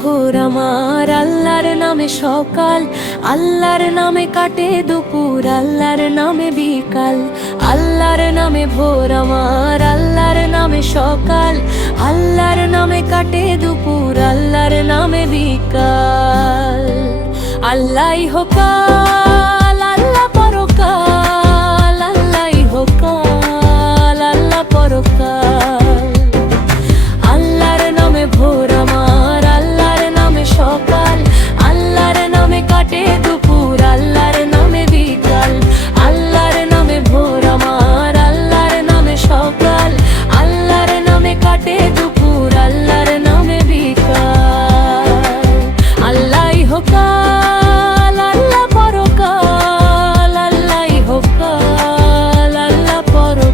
ভোর আমার, আল্লাহর নামে সকাল, আল্লাহর নামে কাটে দুপুর, আল্লাহর নামে বিকাল। আল্লাহর নামে ভোর আমার, আল্লাহর নামে সকাল, আল্লাহর নামে কাটে দুপুর, আল্লাহর নামে বিকাল। আল্লাহই হোকাল, আল্লাহ পরকাল, আল্লাহই হোকাল, আল্লাহ পরকাল। আল্লাহর নামে ভোর আমার, আল্লাহর নামে সকাল, আল্লাহর নামে কাটে দুপুর, আল্লাহর নামে বিকাল। আল্লাহর নামে ভোর আমার, আল্লাহর নামে সকাল, আল্লাহর নামে কাটে দুপুর, আল্লাহর নামে বিকাল। আল্লাহই হোকাল, আল্লাহ পরকাল, আল্লাহই হোকাল, আল্লাহ পরকাল।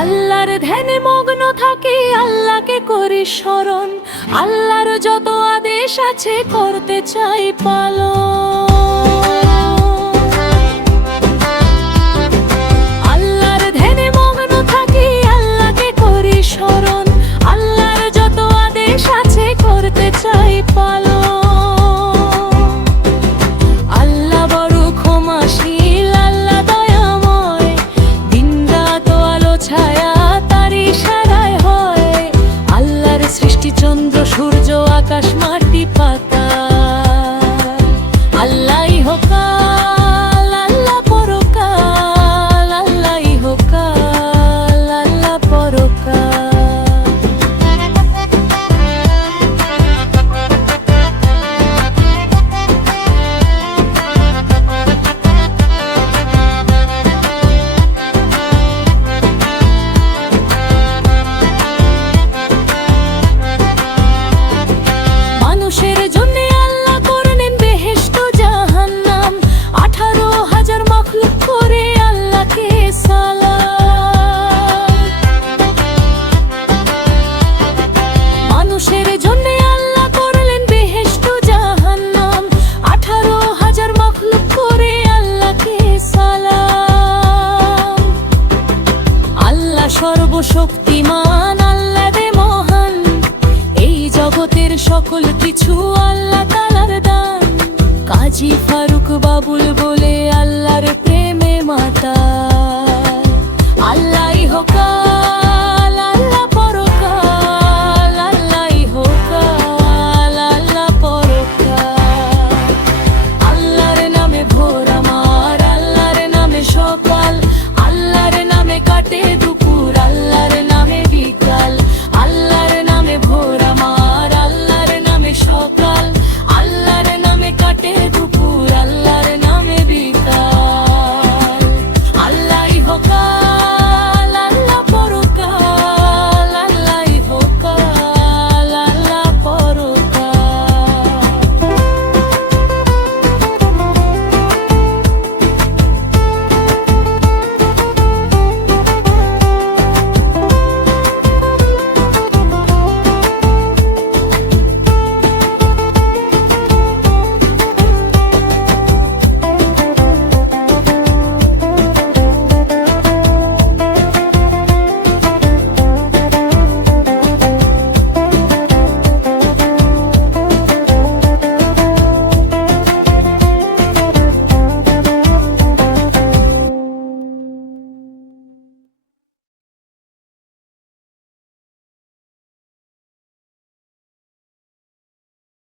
আল্লাহর ধ্যানে মগ্ন থাকি, আল্লাহকে করি স্মরণ, আল্লাহর যত আদেশ আছে করতে চাই পালন।